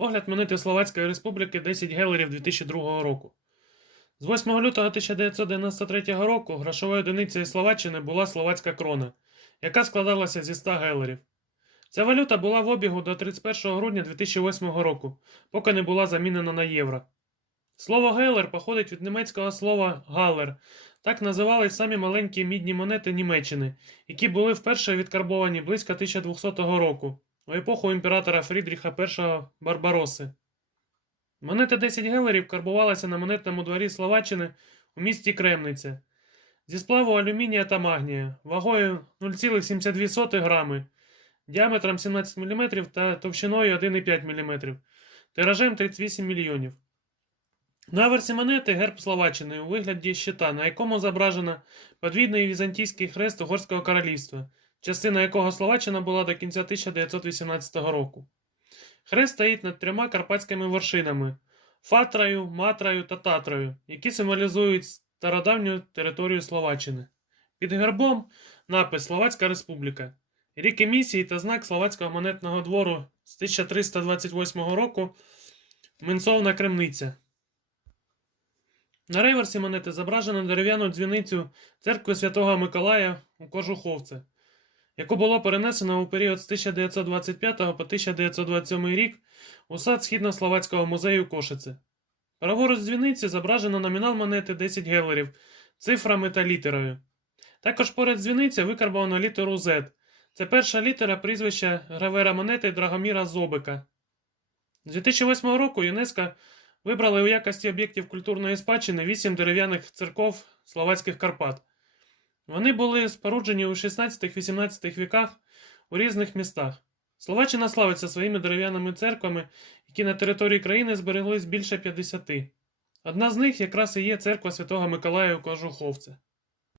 Огляд монети Словацької Республіки 10 гелерів 2002 року. З 8 лютого 1993 року грошовою одиницею Словаччини була словацька крона, яка складалася зі 100 гелерів. Ця валюта була в обігу до 31 грудня 2008 року, поки не була замінена на євро. Слово гелер походить від німецького слова галер. Так називались самі маленькі мідні монети Німеччини, які були вперше відкарбовані близько 1200 року, у епоху імператора Фрідріха І Барбароси. Монета 10 гелерів карбувалася на монетному дворі Словаччини у місті Кремниця. Зі сплаву алюмінія та магнія. Вагою 0,72 грами, діаметром 17 мм та товщиною 1,5 мм, тиражем 38 мільйонів. На аверсі монети герб Словаччини у вигляді щита, на якому зображено подвійний візантійський хрест Угорського королівства, частина якого Словаччина була до кінця 1918 року. Хрест стоїть над трьома карпатськими вершинами Фатрою, Матрою та Татрою, які символізують стародавню територію Словаччини. Під гербом напис Словацька Республіка, рік емісії та знак Словацького монетного двору з 1328 року Минцовна Кремниця. На реверсі монети зображено дерев'яну дзвіницю церкви Святого Миколая у Кожуховце, яку було перенесено у період з 1925 по 1927 рік у сад Східнословацького музею Кошице. Праворуч дзвіниці зображено номінал монети 10 гелерів цифрами та літерою. Також поряд дзвіниці викарбовано літеру Z. Це перша літера прізвища гравера монети Драгоміра Зобика. З 2008 року ЮНЕСКО вибрали у якості об'єктів культурної спадщини вісім дерев'яних церков Словацьких Карпат. Вони були споруджені у 16-18 віках у різних містах. Словаччина славиться своїми дерев'яними церквами, які на території країни збереглись більше 50. Одна з них якраз і є церква Святого Миколая у Кожуховце.